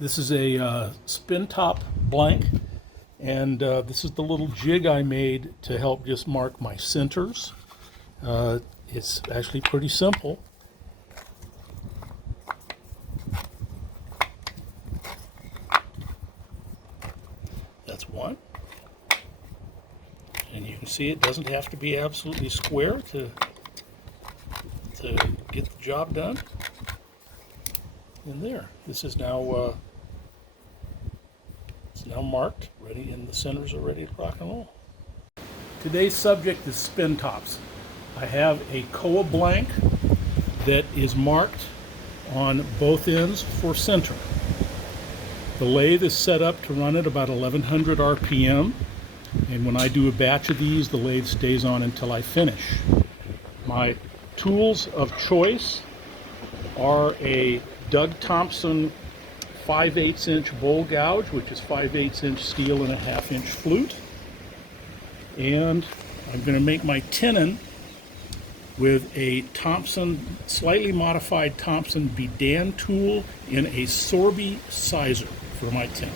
This is a spin top blank, and this is the little jig I made to help just mark my centers. It's actually pretty simple. That's one. And you can see it doesn't have to be absolutely square to get the job done. And there, this is now it's now marked, ready, and the centers are ready to rock and roll. Today's subject is spin tops. I have a koa blank that is marked on both ends for center. The lathe is set up to run at about 1100 RPM, and when I do a batch of these, the lathe stays on until I finish. My tools of choice are a Doug Thompson 5/8 inch bowl gouge, which is 5/8 inch steel and a 1/2 inch flute. And I'm going to make my tenon with a Thompson, slightly modified Thompson Dunn tool in a Sorby sizer for my tenon.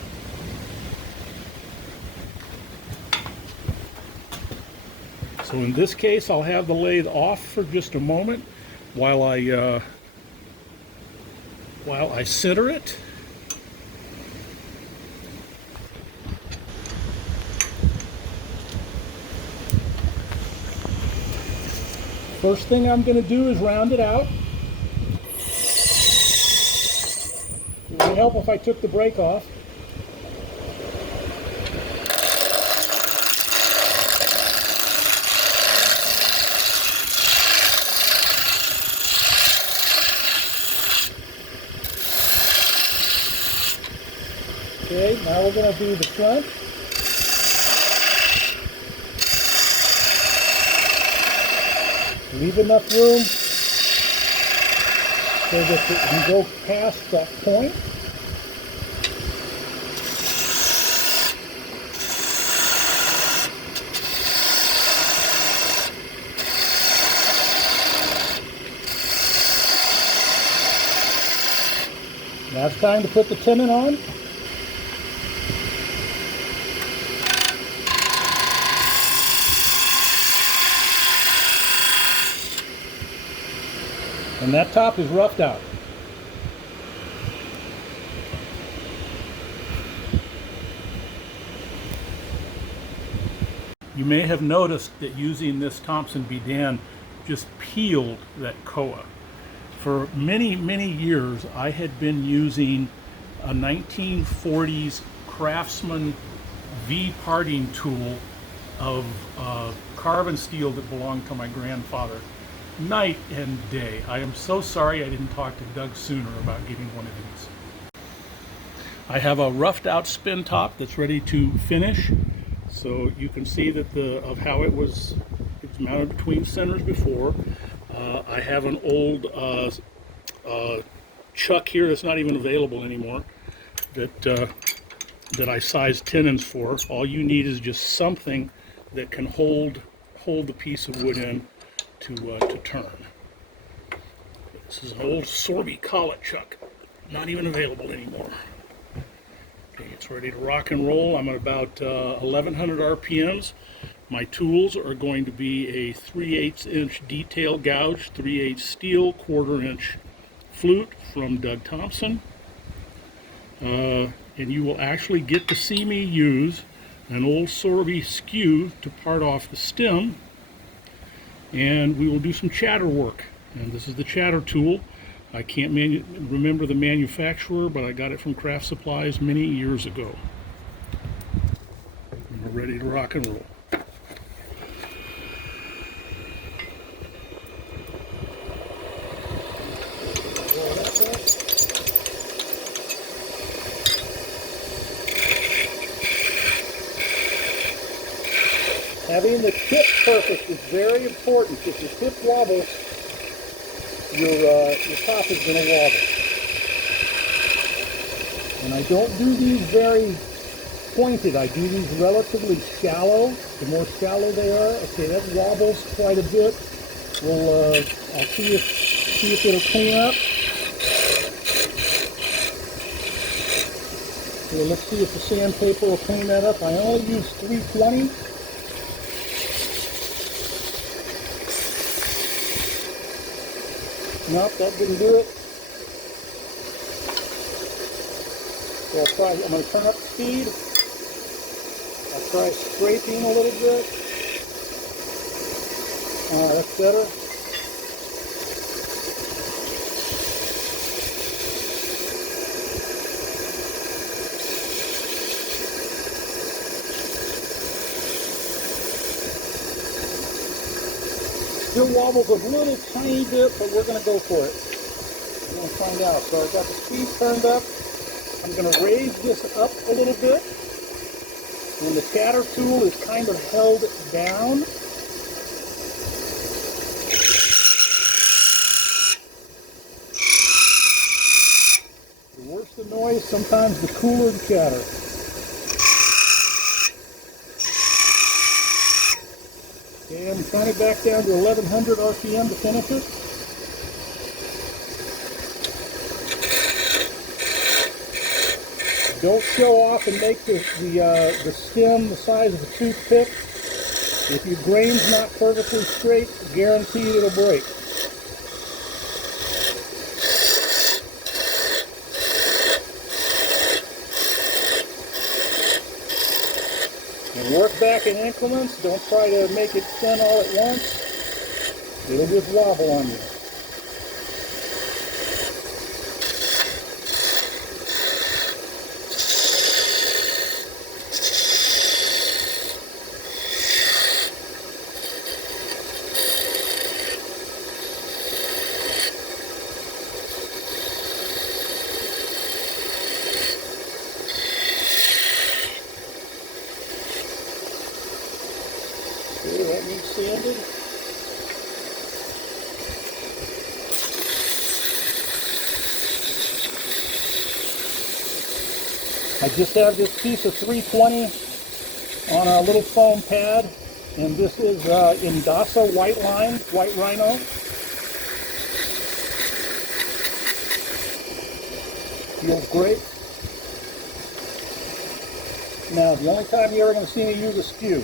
So in this case, I'll have the lathe off for just a moment while I center it. First thing I'm going to do is round it out. It would help if I took the brake off. Okay, now we're going to do the front. Leave enough room so that it can go past that point. Now it's time to put the tenon on. And that top is roughed out. You may have noticed that using this Thompson Dunn just peeled that koa. For many, many years, I had been using a 1940s Craftsman V-parting tool of carbon steel that belonged to my grandfather. Night and day. I am so sorry I didn't talk to Doug sooner about getting one of these. I have a roughed out spin top that's ready to finish, so you can see that of how it's mounted between centers before. I have an old chuck here that's not even available anymore that I size tenons for. All you need is just something that can hold the piece of wood in to turn. This is an old Sorby collet chuck, not even available anymore. Okay, it's ready to rock and roll. I'm at about 1100 RPMs. My tools are going to be a 3/8 inch detail gouge, 3/8 steel, 1/4 inch flute from Doug Thompson. And you will actually get to see me use an old Sorby skew to part off the stem. And we will do some chatter work. And this is the chatter tool. I can't remember the manufacturer, but I got it from Craft Supplies many years ago. And we're ready to rock and roll. Having the tip perfect is very important. If your tip wobbles, your top is going to wobble. And I don't do these very pointed. I do these relatively shallow. The more shallow they are, okay, that wobbles quite a bit. I'll see if it'll clean up. Here, let's see if the sandpaper will clean that up. I only use 320. Nope, that didn't do it. So I'm going to turn up the speed. I'll try scraping a little bit. That's better. Still wobbles a little tiny bit, but we're going to go for it. We're going to find out. So I've got the speed turned up. I'm going to raise this up a little bit. And the chatter tool is kind of held down. The worse the noise, sometimes the cooler the chatter. Okay, I'm trying it back down to 1100 RPM to finish it. Don't show off and make the stem the size of a toothpick. If your grain's not perfectly straight, guaranteed it'll break. And work back in increments. Don't try to make it spin all at once. It'll just wobble on you. Okay, that needs sanded. I just have this piece of 320 on a little foam pad, and this is Indasa White Rhino. Feels great. Now, the only time you're ever going to see me use a skew.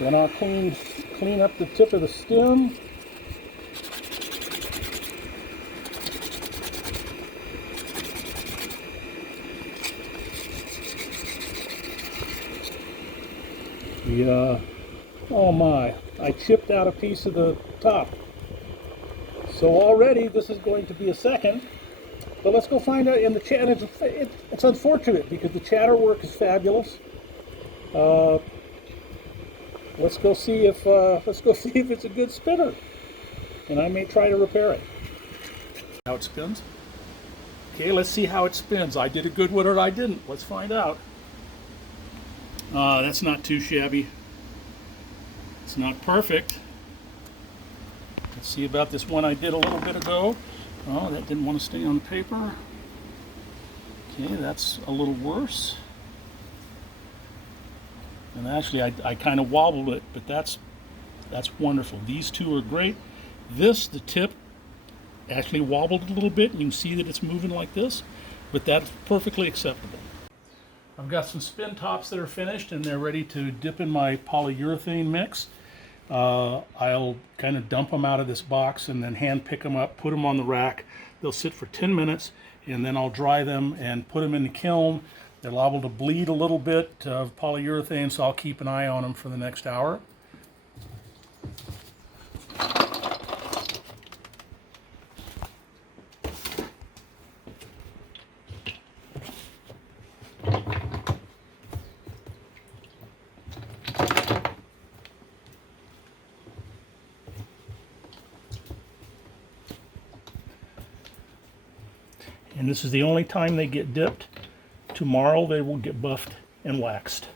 Then I'll clean up the tip of the stem. Oh my, I chipped out a piece of the top. So already this is going to be a second. But let's go find out in the chat. It's unfortunate because the chatter work is fabulous. Let's go see if it's a good spinner, and I may try to repair it. How it spins? Okay, let's see how it spins. I did a good one or I didn't. Let's find out. That's not too shabby. It's not perfect. Let's see about this one I did a little bit ago. Oh, that didn't want to stay on the paper. Okay, that's a little worse. And actually, I kind of wobbled it, but that's wonderful. These two are great. The tip, actually wobbled a little bit, and you can see that it's moving like this, but that's perfectly acceptable. I've got some spin tops that are finished, and they're ready to dip in my polyurethane mix. I'll kind of dump them out of this box and then hand pick them up, put them on the rack. They'll sit for 10 minutes, and then I'll dry them and put them in the kiln. They're liable to bleed a little bit of polyurethane, so I'll keep an eye on them for the next hour. And this is the only time they get dipped. Tomorrow they will get buffed and waxed.